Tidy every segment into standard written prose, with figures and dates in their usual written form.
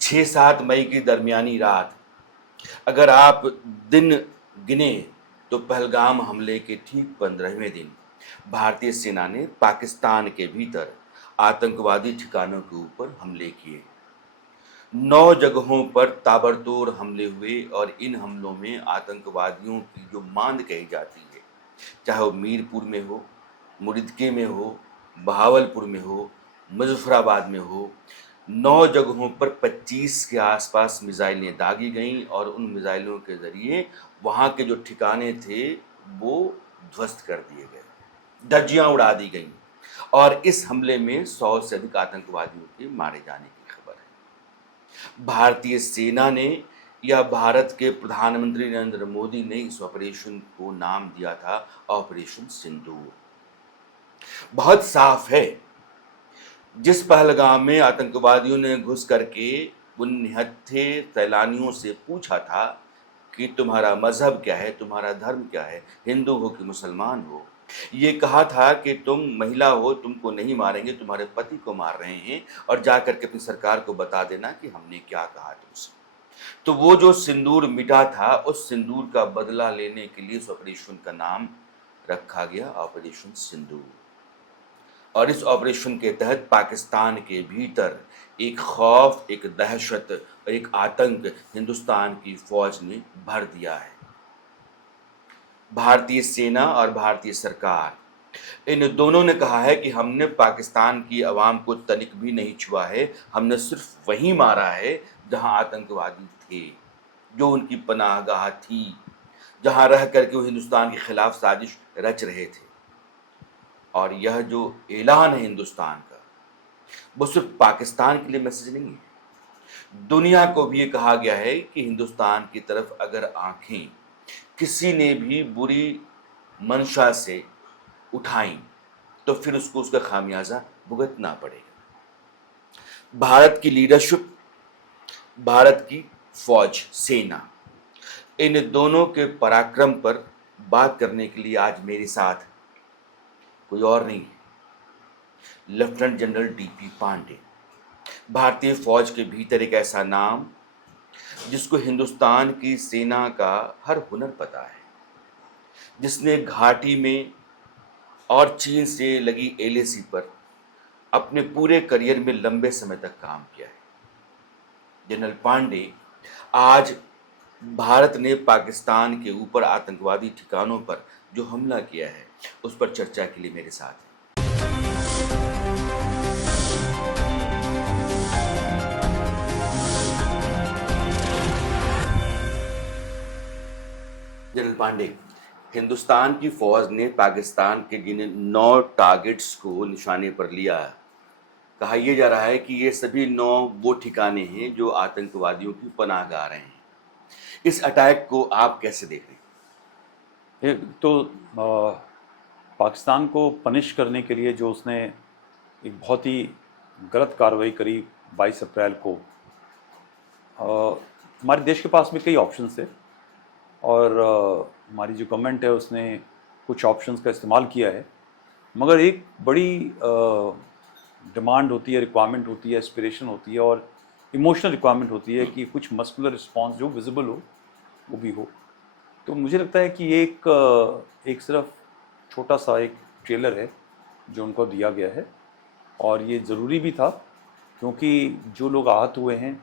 6-7 मई की दरमियानी रात, अगर आप दिन गिने तो पहलगाम हमले के ठीक 15वें दिन भारतीय सेना ने पाकिस्तान के भीतर आतंकवादी ठिकानों के ऊपर हमले किए। 9 जगहों पर ताबड़तोड़ हमले हुए और इन हमलों में आतंकवादियों की जो मांद कही जाती है, चाहे वो मीरपुर में हो, मुरिदके में हो, बहावलपुर में हो, मुजफ्फराबाद में हो, 9 जगहों पर 25 के आसपास मिसाइलें दागी गईं और उन मिसाइलों के जरिए वहाँ के जो ठिकाने थे वो ध्वस्त कर दिए गए, धज्जियां उड़ा दी गईं और इस हमले में 100 से अधिक आतंकवादियों के मारे जाने की खबर है। भारतीय सेना ने या भारत के प्रधानमंत्री नरेंद्र मोदी ने इस ऑपरेशन को नाम दिया था ऑपरेशन सिंदूर। बहुत साफ है, जिस पहलगाम में आतंकवादियों ने घुस करके उन निहत्थे सैलानियों से पूछा था कि तुम्हारा मजहब क्या है, तुम्हारा धर्म क्या है, हिंदू हो कि मुसलमान हो, ये कहा था कि तुम महिला हो, तुमको नहीं मारेंगे, तुम्हारे पति को मार रहे हैं और जा करके अपनी सरकार को बता देना कि हमने क्या कहा तुमसे। तो वो जो सिंदूर मिटा था, उस सिंदूर का बदला लेने के लिए इस ऑपरेशन का नाम रखा गया ऑपरेशन सिंदूर। और इस ऑपरेशन के तहत पाकिस्तान के भीतर एक खौफ, एक दहशत और एक आतंक हिंदुस्तान की फौज ने भर दिया है। भारतीय सेना और भारतीय सरकार इन दोनों ने कहा है कि हमने पाकिस्तान की आवाम को तनिक भी नहीं छुआ है, हमने सिर्फ वहीं मारा है जहां आतंकवादी थे, जो उनकी पनाहगाह थी, जहां रह करके वो हिंदुस्तान के खिलाफ साजिश रच रहे थे। और यह जो ऐलान है हिंदुस्तान का, वो सिर्फ पाकिस्तान के लिए मैसेज नहीं है, दुनिया को भी ये कहा गया है कि हिंदुस्तान की तरफ अगर आंखें किसी ने भी बुरी मंशा से उठाई तो फिर उसको उसका खामियाजा भुगतना पड़ेगा। भारत की लीडरशिप, भारत की फौज, सेना, इन दोनों के पराक्रम पर बात करने के लिए आज मेरे साथ कोई और नहीं है, लेफ्टिनेंट जनरल डीपी पांडे। भारतीय फौज के भीतर एक ऐसा नाम जिसको हिंदुस्तान की सेना का हर हुनर पता है, जिसने घाटी में और चीन से लगी एलएसी पर अपने पूरे करियर में लंबे समय तक काम किया है। जनरल पांडे आज भारत ने पाकिस्तान के ऊपर आतंकवादी ठिकानों पर जो हमला किया है उस पर चर्चा के लिए मेरे साथ हैं। जनरल पांडे, हिंदुस्तान की फौज ने पाकिस्तान के जिन 9 टारगेट्स को निशाने पर लिया, कहा यह जा रहा है कि ये सभी 9 वो ठिकाने हैं जो आतंकवादियों की पनाहगाह रहे हैं। इस अटैक को आप कैसे देख रहे हैं? तो पाकिस्तान को पनिश करने के लिए जो उसने एक बहुत ही गलत कार्रवाई करी 22 अप्रैल को, हमारे देश के पास में कई ऑप्शंस थे और हमारी जो गवर्नमेंट है उसने कुछ ऑप्शंस का इस्तेमाल किया है, मगर एक बड़ी डिमांड होती है, रिक्वायरमेंट होती है, एस्पिरेशन होती है और इमोशनल रिक्वायरमेंट होती है कि कुछ मस्कुलर रिस्पॉन्स जो विजिबल हो वो भी हो। तो मुझे लगता है कि एक सिर्फ छोटा सा एक ट्रेलर है जो उनको दिया गया है और ये ज़रूरी भी था, क्योंकि जो लोग आहत हुए हैं,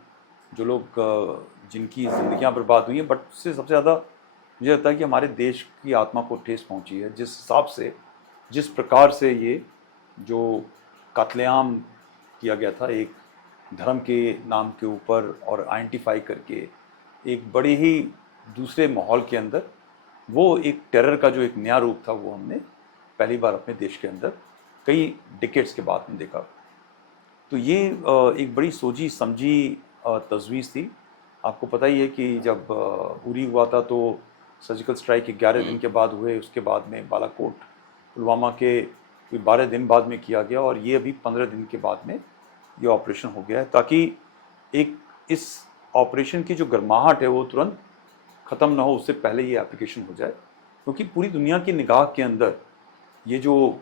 जो लोग जिनकी ज़िंदगियां बर्बाद हुई हैं, बट उससे सबसे ज़्यादा मुझे लगता है कि हमारे देश की आत्मा को ठेस पहुंची है। जिस हिसाब से, जिस प्रकार से ये जो कत्लेआम किया गया था एक धर्म के नाम के ऊपर और आइडेंटिफाई करके एक बड़ी ही दूसरे माहौल के अंदर, वो एक टेरर का जो एक नया रूप था वो हमने पहली बार अपने देश के अंदर कई डिकेड्स के बाद में देखा। तो ये एक बड़ी सोची समझी तजवीज़ थी। आपको पता ही है कि जब उरी हुआ था तो सर्जिकल स्ट्राइक 11 दिन के बाद हुए, उसके बाद में बालाकोट, पुलवामा के कोई 12 दिन बाद में किया गया और ये अभी 15 दिन के बाद में ये ऑपरेशन हो गया है, ताकि एक इस ऑपरेशन की जो गर्माहट है वो तुरंत ख़त्म ना हो, उससे पहले ये एप्लीकेशन हो जाए, क्योंकि पूरी दुनिया की निगाह के अंदर ये जो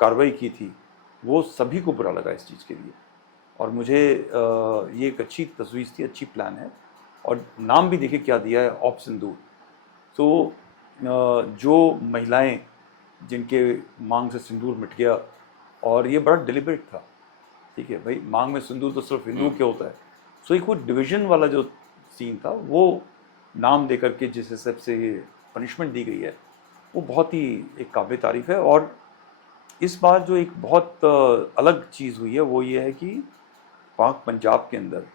कार्रवाई की थी वो सभी को बुरा लगा इस चीज़ के लिए। और मुझे ये एक अच्छी तजवीज़ थी, अच्छी प्लान है। और नाम भी देखिए क्या दिया है, ऑप सिंदूर। तो जो महिलाएं जिनके मांग से सिंदूर मिट गया, और ये बड़ा डिलिबरेट था, ठीक है भाई, मांग में सिंदूर तो सिर्फ हिंदुओं के होता है। सो एक वो डिवीजन वाला जो सीन था, वो नाम दे करके जिस हिसाब से ये पनिशमेंट दी गई है, वो बहुत ही एक काबिल तारीफ है। और इस बार जो एक बहुत अलग चीज़ हुई है वो ये है कि पाक पंजाब के अंदर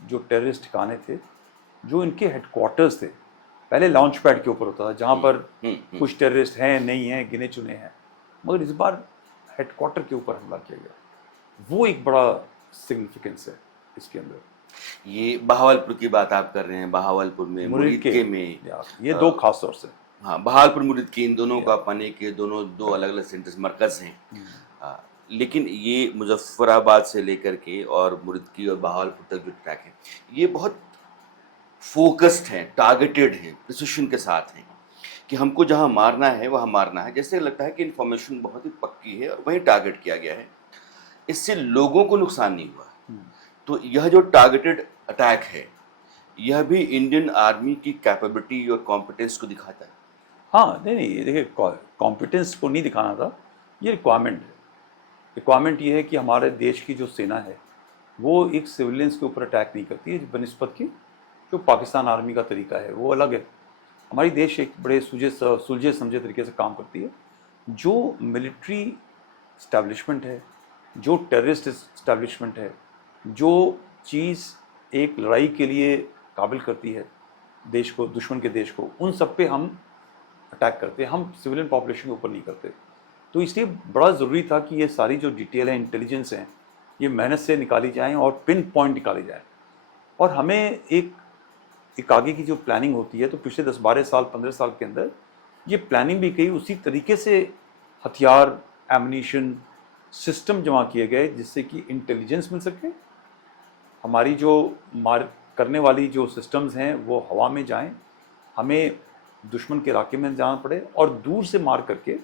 जो टेररिस्ट ठिकाने थे, जो इनके हेडक्वार्टर्स थे, पहले लॉन्च पैड के ऊपर होता था जहाँ पर कुछ टेररिस्ट हैं नहीं हैं गिने चुने हैं, मगर इस बार हेडक्वार्टर के ऊपर हमला किया गया। वो एक बड़ा सिग्निफिकेंस है इसके अंदर। ये बहावलपुर की बात आप कर रहे हैं, बहावलपुर में, मुरीदके में, ये दो खास तौर से। हाँ, बहावलपुर मुरीदके, इन दोनों का पने के दोनों दो अलग अलग सेंटर्स मरकज हैं। लेकिन ये मुजफ्फराबाद से लेकर के और मुरीदकी और बहावलपुर तक जो ट्रैक है, ये बहुत फोकस्ड हैं, टारगेटेड हैं, प्रिसिशन के साथ हैं कि हमको जहाँ मारना है वहाँ मारना है। जैसे लगता है कि इन्फॉर्मेशन बहुत ही पक्की है और वही टारगेट किया गया है, इससे लोगों को नुकसान नहीं हुआ। तो यह जो टारगेटेड अटैक है, यह भी इंडियन आर्मी की कैपेबिलिटी और कॉम्पिटेंस को दिखाता है। हाँ, नहीं नहीं, देखिए कॉम्पिटेंस को नहीं दिखाना था, ये रिक्वायरमेंट है। रिक्वायरमेंट ये है कि हमारे देश की जो सेना है वो एक सिविलियंस के ऊपर अटैक नहीं करती है बनिस्बत की जो पाकिस्तान आर्मी का तरीका है वो अलग है। हमारी देश एक बड़े सुलझे समझे तरीके से काम करती है। जो मिलिट्री इस्टेब्लिशमेंट है, जो टेररिस्ट इस्टेब्लिशमेंट है, जो चीज़ एक लड़ाई के लिए काबिल करती है देश को, दुश्मन के देश को, उन सब पे हम अटैक करते हैं, हम सिविलियन पॉपुलेशन के ऊपर नहीं करते। तो इसलिए बड़ा ज़रूरी था कि ये सारी जो डिटेल है, इंटेलिजेंस हैं, ये मेहनत से निकाली जाएं और पिन पॉइंट निकाली जाएं। और हमें एक आगे की जो प्लानिंग होती है, तो पिछले 10-12 साल 15 साल के अंदर ये प्लानिंग भी कई उसी तरीके से हथियार, एमुनिशन, सिस्टम जमा किए गए जिससे कि इंटेलिजेंस मिल सके, हमारी जो मार करने वाली जो सिस्टम्स हैं वो हवा में जाएं, हमें दुश्मन के इलाके में जाना पड़े और दूर से मार करके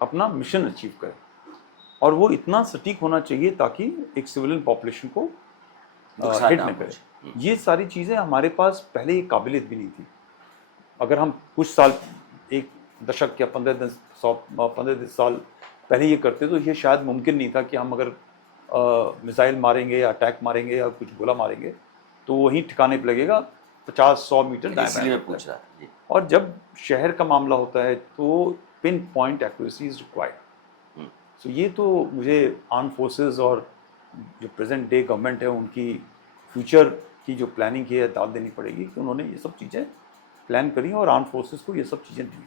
अपना मिशन अचीव करें। और वो इतना सटीक होना चाहिए ताकि एक सिविलियन पॉपुलेशन को हिट न करे। ये सारी चीज़ें हमारे पास पहले ये काबिलियत भी नहीं थी। अगर हम कुछ साल, एक दशक या 15 साल पहले ये करते तो ये शायद मुमकिन नहीं था कि हम अगर मिसाइल मारेंगे या अटैक मारेंगे या कुछ गोला मारेंगे तो वहीं ठिकाने पर लगेगा 50-100 मीटर दाएं पूछ रहा है। और जब शहर का मामला होता है तो pinpoint accuracy is required. So ये तो मुझे आर्म फोर्सेस और जो प्रेजेंट डे गवर्नमेंट है उनकी फ्यूचर की जो प्लानिंग की है दाद देनी पड़ेगी कि उन्होंने ये सब चीज़ें प्लान करी और आर्म फोर्सेस को ये सब चीज़ें दी।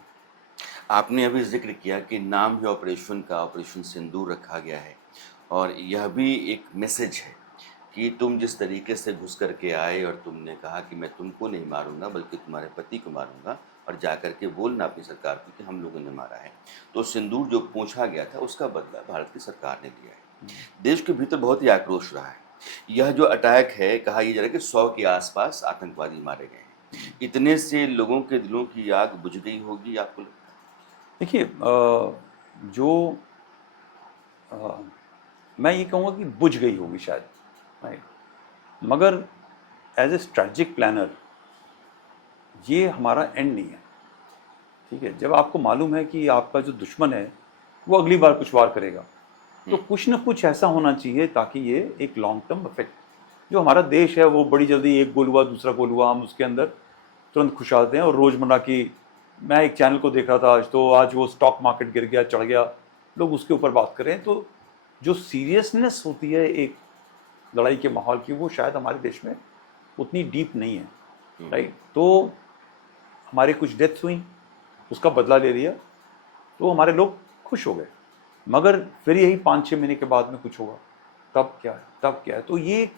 आपने अभी जिक्र किया कि नाम भी ऑपरेशन का ऑपरेशन सिंदूर रखा गया है, और यह भी एक मैसेज है कि तुम जिस तरीके से घुस करके आए और तुमने कहा कि मैं तुमको नहीं मारूंगा बल्कि तुम्हारे पति को मारूंगा, और जा कर के बोलना अपनी सरकार को कि हम लोगों ने मारा है, तो सिंदूर जो पूछा गया था उसका बदला भारत की सरकार ने लिया है। देश के भीतर बहुत ही आक्रोश रहा है। यह जो अटैक है, कहा यह जा रहा है कि 100 के आसपास आतंकवादी मारे गए हैं। इतने से लोगों के दिलों की आग बुझ गई होगी, आपको लगता है? देखिए, मैं ये कहूँगा कि बुझ गई होगी शायद, राइट, मगर एज ए स्ट्रेटजिक प्लानर ये हमारा एंड नहीं है। ठीक है, जब आपको मालूम है कि आपका जो दुश्मन है वो अगली बार कुछ वार करेगा, तो कुछ ना कुछ ऐसा होना चाहिए ताकि ये एक लॉन्ग टर्म इफेक्ट, जो हमारा देश है वो बड़ी जल्दी एक गोल हुआ दूसरा गोल हुआ, हम उसके अंदर तुरंत खुश आते हैं। और रोज़मर्रा की, मैं एक चैनल को देख रहा था आज, तो आज वो स्टॉक मार्केट गिर गया, चढ़ गया, लोग उसके ऊपर बात कर रहे हैं। तो जो सीरियसनेस होती है एक लड़ाई के माहौल की, वो शायद हमारे देश में उतनी डीप नहीं है, राइट। तो हमारे कुछ डेथ्स हुई, उसका बदला ले लिया, तो हमारे लोग खुश हो गए, मगर फिर यही 5-6 महीने के बाद में कुछ होगा, तब क्या है, तब क्या है। तो ये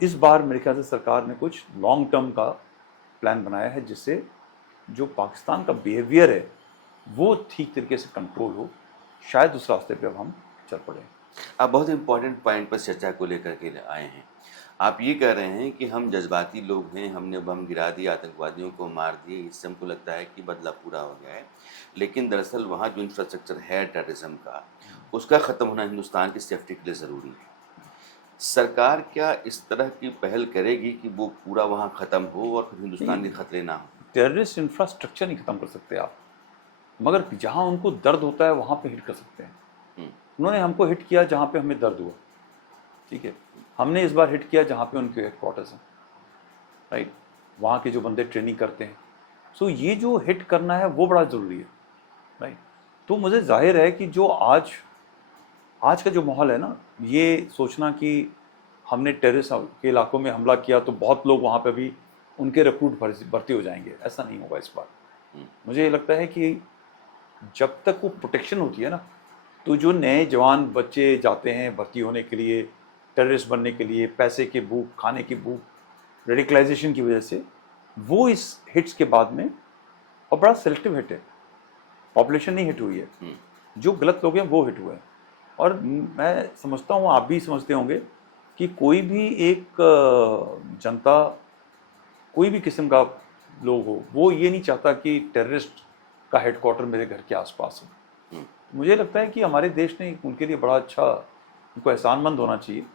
इस बार मेरे ख्याल से सरकार ने कुछ लॉन्ग टर्म का प्लान बनाया है जिससे जो पाकिस्तान का बिहेवियर है वो ठीक तरीके से कंट्रोल हो। शायद उस रास्ते पे अब हम चल पड़े। आप बहुत इंपॉर्टेंट पॉइंट पर चर्चा को लेकर के आए हैं। आप ये कह रहे हैं कि हम जज्बाती लोग हैं, हमने बम गिरा दिया, आतंकवादियों को मार दिए, इससे हमको लगता है कि बदला पूरा हो गया है। लेकिन दरअसल वहाँ जो इंफ्रास्ट्रक्चर है टेररिज्म का, उसका ख़त्म होना हिंदुस्तान की सेफ्टी के लिए ज़रूरी है। सरकार क्या इस तरह की पहल करेगी कि वो पूरा वहाँ ख़त्म हो और फिर हिंदुस्तान के खतरे ना हो? टेररिस्ट इंफ्रास्ट्रक्चर नहीं ख़त्म कर सकते आप, मगर जहाँ उनको दर्द होता है वहाँ पे हिट कर सकते हैं। हम्म, उन्होंने हमको हिट किया जहाँ पे हमें दर्द हुआ, ठीक है। हमने इस बार हिट किया जहाँ पे उनके हेडक्वार्टर्स हैं, राइट, वहाँ के जो बंदे ट्रेनिंग करते हैं। सो ये जो हिट करना है वो बड़ा ज़रूरी है, राइट। तो मुझे जाहिर है कि जो आज आज का जो माहौल है ना, ये सोचना कि हमने टेररिस्ट के इलाकों में हमला किया तो बहुत लोग वहाँ पे भी उनके रिक्रूट भर्ती हो जाएंगे, ऐसा नहीं होगा इस बार। मुझे ये लगता है कि जब तक वो प्रोटेक्शन होती है ना, तो जो नए जवान बच्चे जाते हैं भर्ती होने के लिए, टेररिस्ट बनने के लिए, पैसे की भूख, खाने की भूख, रेडिकलाइजेशन की वजह से, वो इस हिट्स के बाद में, और बड़ा सेलेक्टिव हिट है, पॉपुलेशन नहीं हिट हुई है, जो गलत लोग हैं वो हिट हुए हैं। और मैं समझता हूँ, आप भी समझते होंगे कि कोई भी एक जनता, कोई भी किस्म का लोग हो, वो ये नहीं चाहता कि टेररिस्ट का हेडक्वार्टर मेरे घर के आसपास हो। मुझे लगता है कि हमारे देश ने उनके लिए बड़ा अच्छा, उनको एहसानमंद होना चाहिए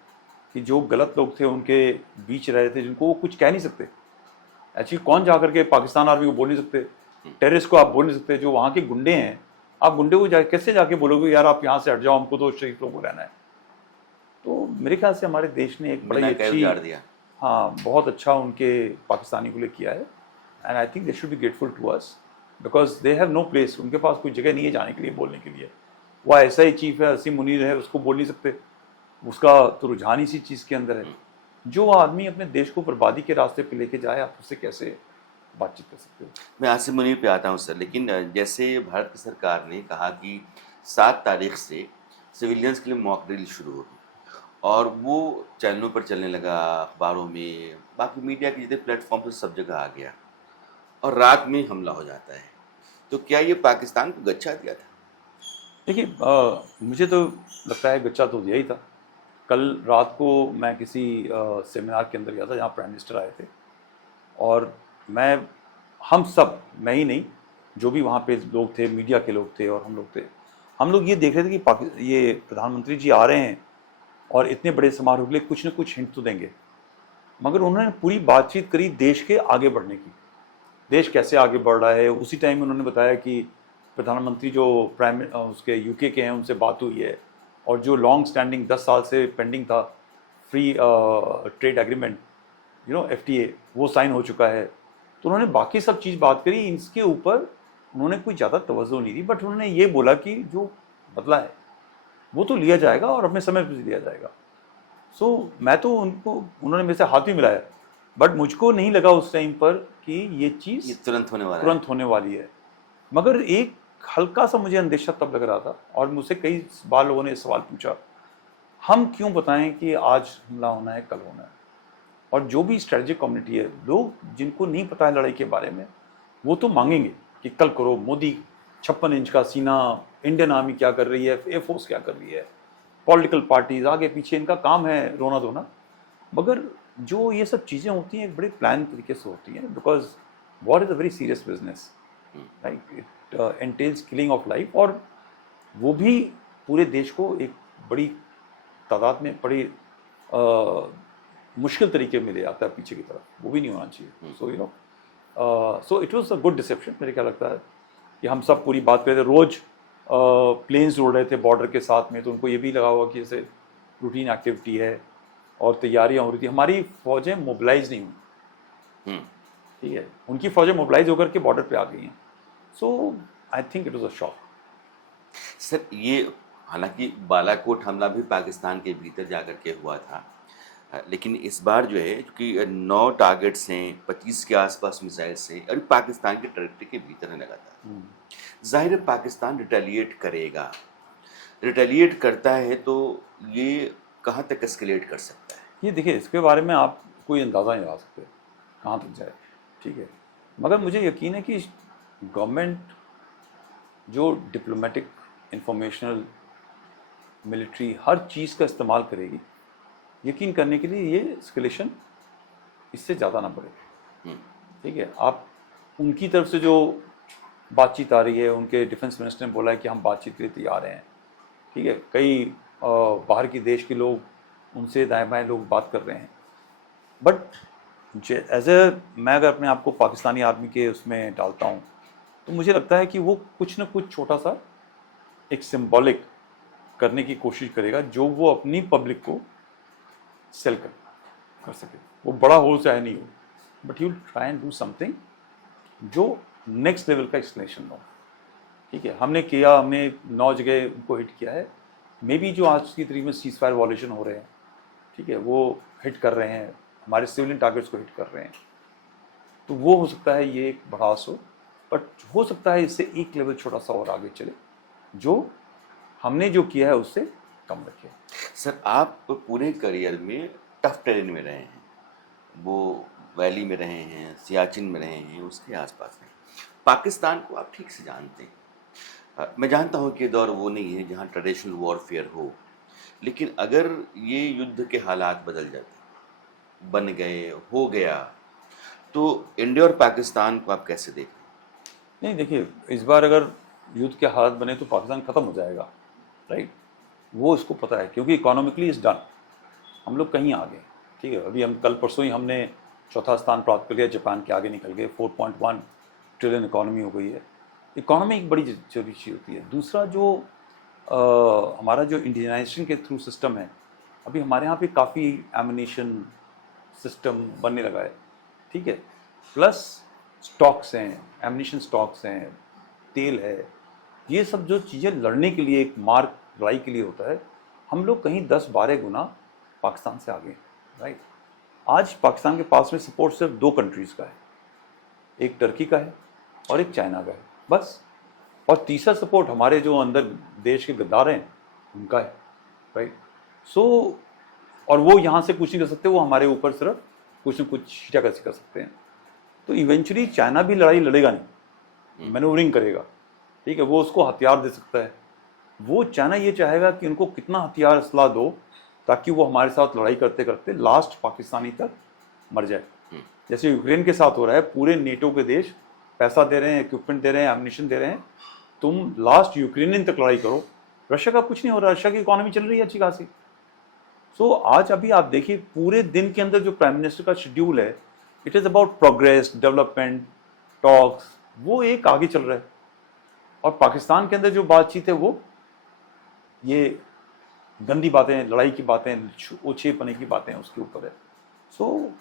कि जो गलत लोग थे उनके बीच रह रहे थे, जिनको वो कुछ कह नहीं सकते। एक्चुअली कौन जा करके पाकिस्तान आर्मी को बोल नहीं सकते, टेररिस्ट को आप बोल नहीं सकते, जो वहाँ के गुंडे हैं, आप गुंडे को कैसे जाके बोलोगे यार आप यहाँ से हट जाओ, हमको तो शरीफ लोगों को रहना है। तो मेरे ख्याल से हमारे देश ने एक बड़ी अच्छी, हाँ, बहुत अच्छा उनके पाकिस्तानी को लिए किया है। And I think they should be grateful to us because they have no place, उनके पास कोई जगह नहीं है जाने के लिए, बोलने के लिए। वह ऐसा ही चीफ है, असीम मुनीर है, उसको बोल नहीं सकते, उसका तो रुझान इसी चीज़ के अंदर है। जो आदमी अपने देश को बर्बादी के रास्ते पे लेके जाए, आप उससे कैसे बातचीत कर सकते हो? मैं आसिम मुनीर पे आता हूँ सर, लेकिन जैसे भारत की सरकार ने कहा कि 7 तारीख से सिविलियंस के लिए मॉक ड्रिल शुरू होगी और वो चैनलों पर चलने लगा, अखबारों में, बाकी मीडिया के जितने प्लेटफॉर्म पर सब जगह आ गया और रात में हमला हो जाता है, तो क्या ये पाकिस्तान को गच्छा दिया था? देखिए, मुझे तो लगता है गच्छा तो दिया ही था। कल रात को मैं किसी सेमिनार के अंदर गया था जहाँ प्राइम मिनिस्टर आए थे, और हम सब, मैं ही नहीं, जो भी वहाँ पे लोग थे, मीडिया के लोग थे और हम लोग थे, हम लोग ये देख रहे थे कि ये प्रधानमंत्री जी आ रहे हैं और इतने बड़े समारोह के लिए कुछ न कुछ हिंट तो देंगे। मगर उन्होंने पूरी बातचीत करी देश के आगे बढ़ने की, देश कैसे आगे बढ़ रहा है। उसी टाइम उन्होंने बताया कि प्रधानमंत्री जो उसके यूके के हैं उनसे बात हुई है, और जो लॉन्ग स्टैंडिंग 10 साल से पेंडिंग था फ्री ट्रेड एग्रीमेंट, FTA, वो साइन हो चुका है। तो उन्होंने बाकी सब चीज़ बात करी, इसके ऊपर उन्होंने कोई ज़्यादा तवज्जो नहीं दी, बट उन्होंने ये बोला कि जो बदला है वो तो लिया जाएगा और अपने समय पर लिया जाएगा। मैं तो उन्होंने मेरे से हाथ भी मिलाया, बट मुझको नहीं लगा उस टाइम पर कि ये चीज़ तुरंत होने वाली है। मगर एक हल्का सा मुझे अंदेशा तब लग रहा था, और मुझसे कई बार लोगों ने सवाल पूछा, हम क्यों बताएं कि आज हमला होना है, कल होना है। और जो भी स्ट्रेटेजिक कम्युनिटी है, लोग जिनको नहीं पता है लड़ाई के बारे में, वो तो मांगेंगे कि कल करो, मोदी 56 इंच का सीना, इंडियन आर्मी क्या कर रही है, एयरफोर्स क्या कर रही है, पॉलिटिकल पार्टीज आगे पीछे, इनका काम है रोना धोना। मगर जो ये सब चीज़ें होती हैं एक बड़े प्लान तरीके से होती हैं, because war is a very serious business, right. It एंटेल्स killing of life, और वो भी पूरे देश को एक बड़ी तादाद में, बड़ी मुश्किल तरीके में ले जाता है पीछे की तरफ, वो भी नहीं होना चाहिए। So it was a good deception. मेरे क्या लगता है कि हम सब पूरी बात कर रहे थे, रोज़ प्लेन्स उड़ रहे थे बॉर्डर के साथ में, तो उनको ये भी लगा हुआ कि जैसे रूटीन एक्टिविटी है और तैयारियां हो रही थी। हमारी फौजें मोबिलाइज नहीं हुई, ठीक है, उनकी फौजें मोबिलाइज होकर के बॉर्डर पे आ गई हैं। So I think it was a shock. Sir, ये हालांकि बालाकोट हमला भी पाकिस्तान के भीतर जाकर के हुआ था, लेकिन इस बार जो है कि 9 टारगेट्स हैं, 25 के आसपास मिसाइल से, और पाकिस्तान के टेरिटरी के भीतर है लगातार। जाहिर है पाकिस्तान रिटेलिएट करेगा, रिटेलिएट करता है तो ये कहाँ तक एस्केलेट कर सकता है? ये देखिए, इसके बारे में आप कोई अंदाज़ा नहीं लगा सकते कहाँ तक जाए, ठीक है। मगर मुझे यकीन है कि गवर्नमेंट जो डिप्लोमेटिक, इंफॉर्मेशनल, मिलिट्री, हर चीज़ का इस्तेमाल करेगी यकीन करने के लिए ये एस्केलेशन इससे ज़्यादा ना बढ़े, ठीक है। आप उनकी तरफ से जो बातचीत आ रही है, उनके डिफेंस मिनिस्टर ने बोला है कि हम बातचीत के लिए तैयार हैं, ठीक है। कई बाहर के देश के लोग उनसे दाएं बाएं लोग बात कर रहे हैं। बट एज ए मैं अगर अपने आप को पाकिस्तानी आर्मी के उसमें डालता हूँ तो मुझे लगता है कि वो कुछ ना कुछ छोटा सा एक सिंबॉलिक करने की कोशिश करेगा जो वो अपनी पब्लिक को सेल कर सके। वो बड़ा हो चाहे नहीं हो, but he will try and do something जो नेक्स्ट लेवल का एक्सप्लेनेशन हो। ठीक है, हमने किया, हमने 9 जगह उनको हिट किया है। मे बी जो आज की तारीख में सीज फायर वॉल्यूशन हो रहे हैं, ठीक है, वो हिट कर रहे हैं, हमारे सिविलियन टारगेट्स को हिट कर रहे हैं, तो वो हो सकता है ये एक बढ़ास हो। बट हो सकता है इससे एक लेवल छोटा सा और आगे चले, जो हमने जो किया है उससे कम रखे। सर, आप पूरे करियर में टफ टेरेन में रहे हैं, वो वैली में रहे हैं, सियाचिन में रहे हैं, उसके आसपास में पाकिस्तान को आप ठीक से जानते हैं। मैं जानता हूँ कि ये दौर वो नहीं है जहाँ ट्रेडिशनल वॉरफेयर हो, लेकिन अगर ये युद्ध के हालात बदल जाते, बन गए, हो गया, तो इंडिया और पाकिस्तान को आप कैसे देख रहे हैं? नहीं, देखिए, इस बार अगर युद्ध के हालात बने तो पाकिस्तान ख़त्म हो जाएगा, राइट। वो इसको पता है, क्योंकि इकोनॉमिकली इज़ डन। हम लोग कहीं आ गए, ठीक है। अभी हम कल परसों ही हमने चौथा स्थान प्राप्त कर लिया, जापान के आगे निकल गए। 4.1 ट्रिलियन इकोनॉमी हो गई है। इकोनॉमी एक बड़ी जरूरी चीज़ होती है। दूसरा जो हमारा जो इंडियनाइजेशन के थ्रू सिस्टम है, अभी हमारे यहाँ पे काफ़ी एमिनेशन सिस्टम बनने लगा है, ठीक है। प्लस स्टॉक्स हैं, एमिनेशन स्टॉक्स हैं, तेल है, ये सब जो चीज़ें लड़ने के लिए, एक मार्क लड़ाई के लिए होता है, हम लोग कहीं 10-12 गुना पाकिस्तान से आगे हैं, राइट। आज पाकिस्तान के पास में सपोर्ट सिर्फ 2 कंट्रीज़ का है, एक टर्की का है और एक चाइना का है, बस। और तीसरा सपोर्ट हमारे जो अंदर देश के गद्दार हैं उनका है, राइट। सो और वो यहाँ से कुछ नहीं कर सकते, वो हमारे ऊपर सिर्फ कुछ न कुछ शीटा कैसे कर सकते हैं। तो इवेंचुअली चाइना भी लड़ाई लड़ेगा नहीं, मैनूवरिंग करेगा, ठीक है। वो उसको हथियार दे सकता है। वो चाइना ये चाहेगा कि उनको कितना हथियार असला दो ताकि वो हमारे साथ लड़ाई करते करते लास्ट पाकिस्तानी तक मर जाए। जैसे यूक्रेन के साथ हो रहा है, पूरे नेटो के देश पैसा दे रहे हैं, इक्विपमेंट दे रहे हैं, एमिनेशन दे रहे हैं, तुम लास्ट यूक्रेनियन तक लड़ाई करो। रशिया का कुछ नहीं हो रहा, रशिया की इकोनॉमी चल रही है अच्छी खासी। सो आज अभी आप देखिए पूरे दिन के अंदर जो प्राइम मिनिस्टर का शेड्यूल है, it is about progress, development, talks, वो एक आगे चल रहा है। और पाकिस्तान के अंदर जो बातचीत है वो ये गंदी बातें, लड़ाई की बातें, ओछेपने की बातें उसके ऊपर है। सो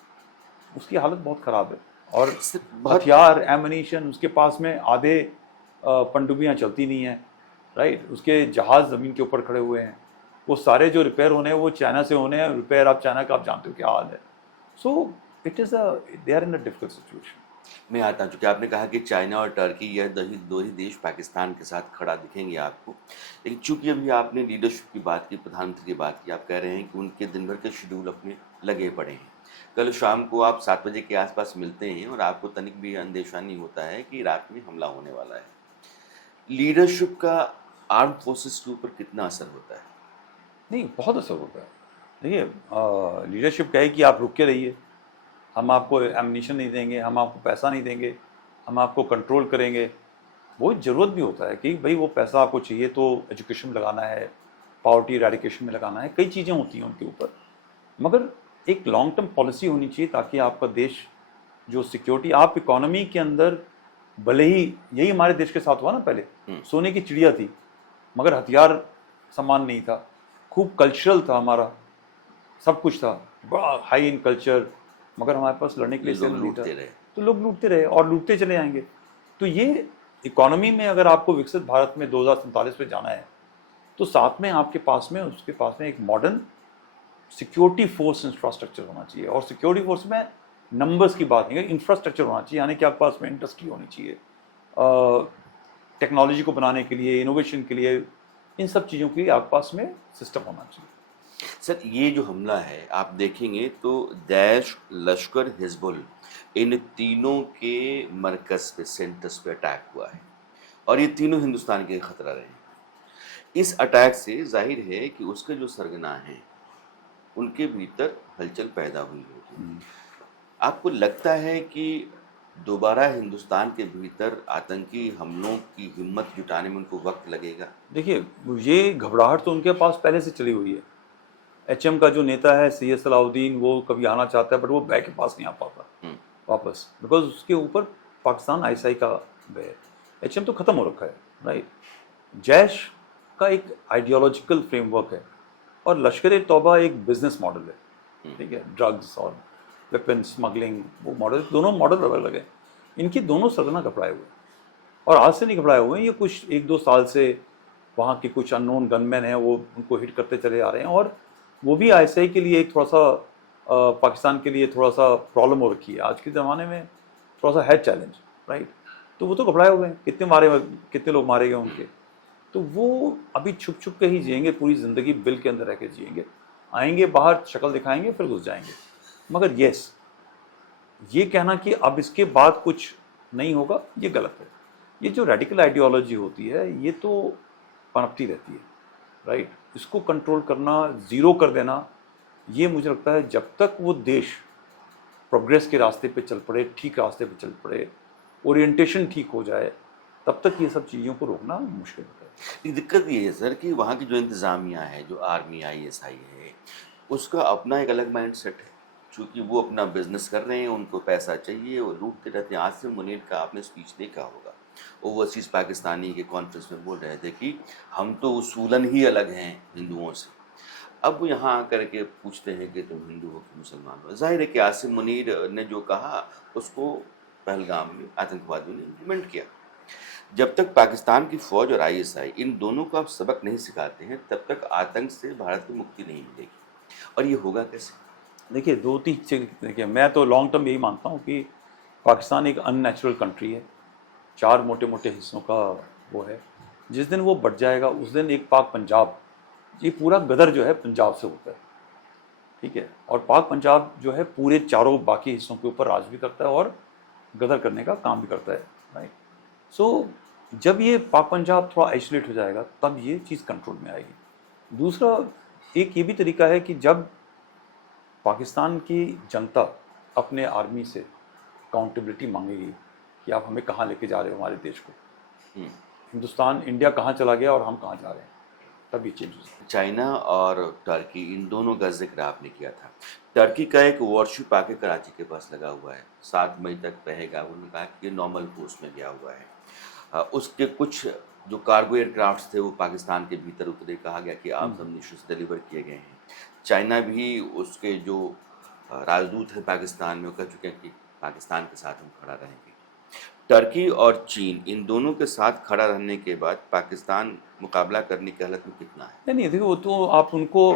उसकी हालत बहुत ख़राब है। और हथियार, एमिनेशन, उसके पास में आधे पनडुब्बियाँ चलती नहीं हैं, राइट। उसके जहाज़ ज़मीन के ऊपर खड़े हुए हैं, वो सारे जो रिपेयर होने हैं वो चाइना से होने हैं। रिपेयर आप चाइना का आप जानते हो क्या हाल है। So it is they are in a difficult situation. मैं आता हूँ, क्योंकि आपने कहा कि चाइना और टर्की, यह दो ही देश पाकिस्तान के साथ खड़ा दिखेंगे आपको। लेकिन चूंकि अभी आपने लीडरशिप की बात की, प्रधानमंत्री की बात की, आप कह रहे हैं कि उनके दिन भर के शेड्यूल अपने लगे पड़े हैं। कल शाम को आप 7 बजे के आसपास मिलते हैं और आपको तनिक भी अंदेशा नहीं होता है कि इराक में हमला होने वाला है। लीडरशिप का आर्म फोर्सेस के ऊपर कितना असर होता है? नहीं, बहुत असर होता है। देखिए, लीडरशिप कहे कि आप रुक के रहिए, हम आपको एमिनेशन नहीं देंगे, हम आपको पैसा नहीं देंगे, हम आपको कंट्रोल करेंगे। वो ज़रूरत भी होता है कि भाई वो पैसा आपको चाहिए तो एजुकेशन में लगाना है, पॉवर्टी एराडिकेशन में लगाना है, कई चीज़ें होती हैं उनके ऊपर। मगर एक लॉन्ग टर्म पॉलिसी होनी चाहिए ताकि आपका देश जो सिक्योरिटी, आप इकोनॉमी के अंदर, भले ही यही हमारे देश के साथ हुआ ना पहले, सोने की चिड़िया थी मगर हथियार सामान नहीं था, खूब कल्चरल था हमारा, सब कुछ था, बड़ा हाई इन कल्चर, मगर हमारे पास लड़ने के लिए सेना नहीं था, तो लोग लूटते रहे और लूटते चले आएंगे। तो ये इकोनॉमी में अगर आपको विकसित भारत में 2047 में जाना है तो साथ में आपके पास में, उसके पास में एक मॉडर्न सिक्योरिटी फोर्स इंफ्रास्ट्रक्चर होना चाहिए। और सिक्योरिटी फोर्स में नंबर्स की बात नहीं है, इंफ्रास्ट्रक्चर होना चाहिए, यानी कि आपके पास में इंडस्ट्री होनी चाहिए टेक्नोलॉजी को बनाने के लिए, इनोवेशन के लिए, इन सब चीज़ों के लिए आपके पास में सिस्टम होना चाहिए। सर, ये जो हमला है आप देखेंगे तो दैश, लश्कर, हिजबुल, इन तीनों के मरकज़ पे, सेंटर्स पे अटैक हुआ है और ये तीनों हिंदुस्तान के खतरा रहे हैं। इस अटैक से जाहिर है कि उसके जो सरगना हैं उनके भीतर हलचल पैदा हुई होगी। आपको लगता है कि दोबारा हिंदुस्तान के भीतर आतंकी हमलों की हिम्मत जुटाने में उनको वक्त लगेगा? देखिए, ये घबराहट तो उनके पास पहले से चली हुई है, एचएम का जो नेता है सी एस अलाउद्दीन, वो कभी आना चाहता है बट वो बैग के पास नहीं आ पाता वापस, बिकॉज उसके ऊपर पाकिस्तान आईएसआई का है। एचएम तो ख़त्म हो रखा है, राइट। जैश का एक आइडियोलॉजिकल फ्रेमवर्क है और लश्कर ए तौबा एक बिजनेस मॉडल है, ठीक है। ड्रग्स और वेपन स्मगलिंग, वो मॉडल, दोनों मॉडल अलग अलग है। इनकी दोनों सरगना घबराए हुए हैं और आज से नहीं घबराए हुए हैं, ये कुछ 1-2 साल से वहाँ के कुछ अननोन गनमैन हैं, वो उनको हिट करते चले आ रहे हैं। और वो भी आईएसआई के लिए एक थोड़ा सा पाकिस्तान के लिए थोड़ा सा प्रॉब्लम हो रखी है आज के ज़माने में, थोड़ा सा है चैलेंज, राइट। तो वो तो घबराए हुए हैं, कितने लोग मारे गए उनके। तो वो अभी छुप छुप के ही जिएंगे, पूरी ज़िंदगी बिल के अंदर रह के जिएंगे, आएंगे बाहर शक्ल दिखाएंगे फिर घुस जाएंगे। मगर यस, ये कहना कि अब इसके बाद कुछ नहीं होगा, ये गलत है। ये जो रेडिकल आइडियोलॉजी होती है ये तो पनपती रहती है, राइट। इसको कंट्रोल करना, ज़ीरो कर देना, ये मुझे लगता है जब तक वो देश प्रोग्रेस के रास्ते पे चल पड़े, ठीक रास्ते पे चल पड़े, ओरिएंटेशन ठीक हो जाए, तब तक ये सब चीज़ों को रोकना मुश्किल होता है। एक दिक्कत ये है सर कि वहाँ की जो इंतज़ामिया है, जो आर्मी आईएसआई है, उसका अपना एक अलग माइंड सेट है। चूँकि वो अपना बिजनेस कर रहे हैं, उनको पैसा चाहिए, वो लूटते रहते हैं। आसिम मुनीर का आपने स्पीच देखा होगा, ओवरसीज़ पाकिस्तानी के कॉन्फ्रेंस में बोल रहे थे कि हम तो उसूलन ही अलग हैं हिंदुओं से। अब वो यहाँ आकर के पूछते हैं कि तुम हिंदू हो कि मुसलमान हो। ज़ाहिर है कि आसिम मुनीर ने जो कहा उसको पहलगाम में आतंकवादियों ने इम्प्लीमेंट किया। जब तक पाकिस्तान की फ़ौज और आईएसआई इन दोनों को आप सबक नहीं सिखाते हैं, तब तक आतंक से भारत को मुक्ति नहीं मिलेगी। और ये होगा कैसे? देखिए, 2-3 चीज़, देखिए मैं तो लॉन्ग टर्म यही मानता हूँ कि पाकिस्तान एक अननेचुरल कंट्री है, 4 मोटे मोटे हिस्सों का वो है। जिस दिन वो बढ़ जाएगा उस दिन एक पाक पंजाब, ये पूरा गदर जो है पंजाब से होता है, ठीक है। और पाक पंजाब जो है पूरे चारों बाकी हिस्सों के ऊपर राज भी करता है और गदर करने का काम भी करता है, राइट। सो जब ये पाक पंजाब थोड़ा आइसोलेट हो जाएगा तब ये चीज़ कंट्रोल में आएगी। दूसरा एक ये भी तरीका है कि जब पाकिस्तान की जनता अपने आर्मी से अकाउंटेबिलिटी मांगेगी कि आप हमें कहाँ लेके जा रहे हो, हमारे देश को, हिंदुस्तान, इंडिया कहाँ चला गया और हम कहाँ जा रहे हैं, तब ये चेंज हो सकता है। चाइना और टर्की, इन दोनों का जिक्र आपने किया था। टर्की का एक वॉरशिप आके कराची के पास लगा हुआ है, 7 मई तक रहेगा। उन्होंने कहा कि ये नॉर्मल कोर्स में गया हुआ है। उसके कुछ जो कार्गो एयरक्राफ्ट थे वो पाकिस्तान के भीतर उतरे। कहा गया कि आर्म्स अम्यूनिशंस डिलीवर किए गए हैं। चाइना भी, उसके जो राजदूत हैं पाकिस्तान में, वो कह चुके हैं कि पाकिस्तान के साथ हम खड़ा रहेंगे। टर्की और चीन, इन दोनों के साथ खड़ा रहने के बाद पाकिस्तान मुकाबला करने की हालत में कितना है? नहीं देखिए, वो तो आप उनको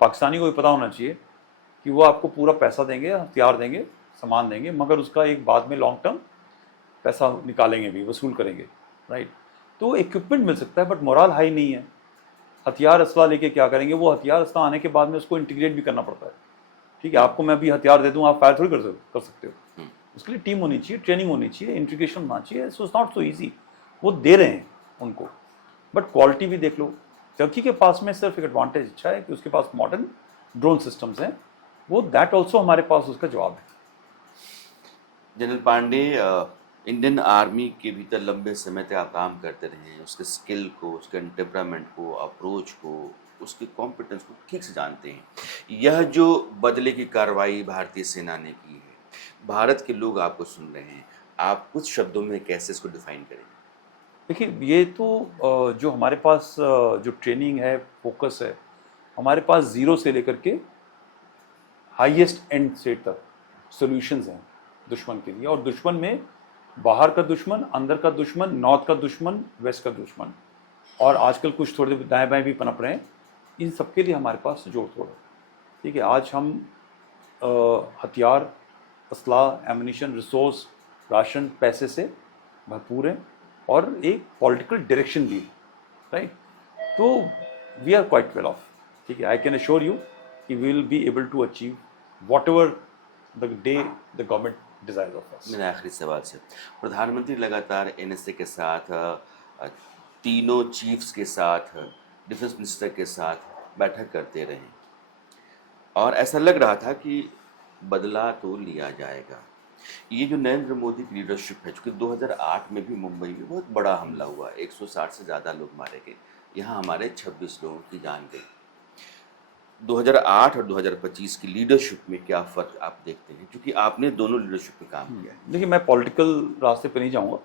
पाकिस्तानी को भी पता होना चाहिए कि वो आपको पूरा पैसा देंगे, हथियार देंगे, सामान देंगे, मगर उसका एक बाद में लॉन्ग टर्म पैसा निकालेंगे भी, वसूल करेंगे, राइट। तो इक्विपमेंट मिल सकता है बट मोरल हाई नहीं है। हथियार असला लेके क्या करेंगे, वो हथियार असला आने के बाद में उसको इंटीग्रेट भी करना पड़ता है, ठीक है। आपको मैं अभी हथियार दे दूँ, आप फायर थोड़ी कर सकते हो। उसके लिए टीम होनी चाहिए, ट्रेनिंग होनी चाहिए, इंटीग्रेशन होना चाहिए। So it's not so easy. वो दे रहे हैं उनको, बट क्वालिटी भी देख लो। टर्की के पास में सिर्फ एक एडवांटेज अच्छा है कि उसके पास मॉडर्न ड्रोन सिस्टम्स हैं, वो दैट ऑल्सो हमारे पास उसका जवाब है। जनरल पांडे, इंडियन आर्मी के भीतर लंबे समय तक आप काम करते रहे हैं। उसके स्किल को, उसके टेम्परामेंट को, अप्रोच को, उसके कॉम्पिटेंस को ठीक से जानते हैं। यह जो बदले की कार्रवाई भारतीय सेना ने की है, भारत के लोग आपको सुन रहे हैं, आप कुछ शब्दों में कैसे इसको डिफाइन करेंगे? देखिए, ये तो जो हमारे पास जो ट्रेनिंग है, फोकस है, हमारे पास ज़ीरो से लेकर के हाईएस्ट एंड स्टेट तक सॉल्यूशंस हैं दुश्मन के लिए। और दुश्मन में बाहर का दुश्मन, अंदर का दुश्मन, नॉर्थ का दुश्मन, वेस्ट का दुश्मन, और आजकल कुछ थोड़े दाएं बाएं भी पनप रहे हैं। इन सब के लिए हमारे पास जोड़ तोड़ है, ठीक है। आज हम हथियार, असला, एमुनिशन, रिसोर्स, राशन, पैसे से भरपूर हैं और एक पॉलिटिकल डायरेक्शन भी, राइट। तो we are quite well off, ठीक है। आई कैन अश्योर यू कि we will be able to achieve whatever the day the government desires of us. मेरा आखिरी सवाल से, प्रधानमंत्री लगातार एनएसए के साथ, तीनों चीफ्स के साथ, डिफेंस मिनिस्टर के साथ बैठक करते रहे और ऐसा लग रहा था कि बदला तो लिया जाएगा। ये जो नरेंद्र मोदी की लीडरशिप है, चूँकि 2008 में भी मुंबई में बहुत बड़ा हमला हुआ, 160 से ज़्यादा लोग मारे गए, यहाँ हमारे 26 लोगों की जान गई। 2008 और 2025 की लीडरशिप में क्या फर्क आप देखते हैं, क्योंकि आपने दोनों लीडरशिप में काम किया है। देखिए, मैं पॉलिटिकल रास्ते पे नहीं जाऊंगा,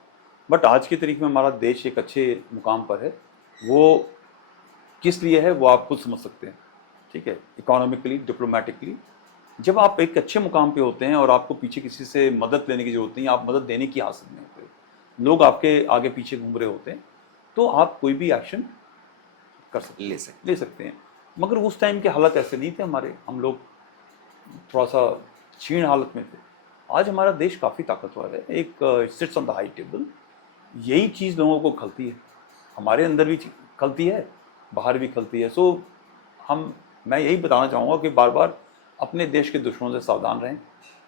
बट आज की तारीख में हमारा देश एक अच्छे मुकाम पर है। वो किस लिए है वो आप खुद समझ सकते हैं, ठीक है। इकोनॉमिकली, डिप्लोमेटिकली, जब आप एक अच्छे मुकाम पे होते हैं और आपको पीछे किसी से मदद लेने की जरूरत नहीं, आप मदद देने की हासिल नहीं होते, लोग आपके आगे पीछे घूम रहे होते हैं, तो आप कोई भी एक्शन कर सकते ले सकते हैं। मगर उस टाइम के हालात ऐसे नहीं थे हमारे, हम लोग थोड़ा सा क्षीण हालत में थे। आज हमारा देश काफ़ी ताकतवर है, एक sits on the high table. यही चीज़ लोगों को खलती है, हमारे अंदर भी खलती है, बाहर भी खलती है। सो मैं यही बताना चाहूँगा कि बार बार अपने देश के दुश्मनों से सावधान रहें।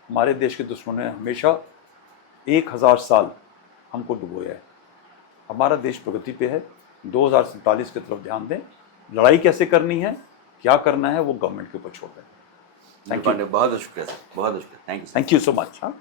हमारे देश के दुश्मनों ने हमेशा 1000 साल हमको डुबोया है। हमारा देश प्रगति पे है, 2047 की तरफ ध्यान दें। लड़ाई कैसे करनी है, क्या करना है, वो गवर्नमेंट के ऊपर छोड़ दें। थैंक यू, बहुत शुक्रिया सर, बहुत शुक्रिया, thank you. Thank you so much. हाँ।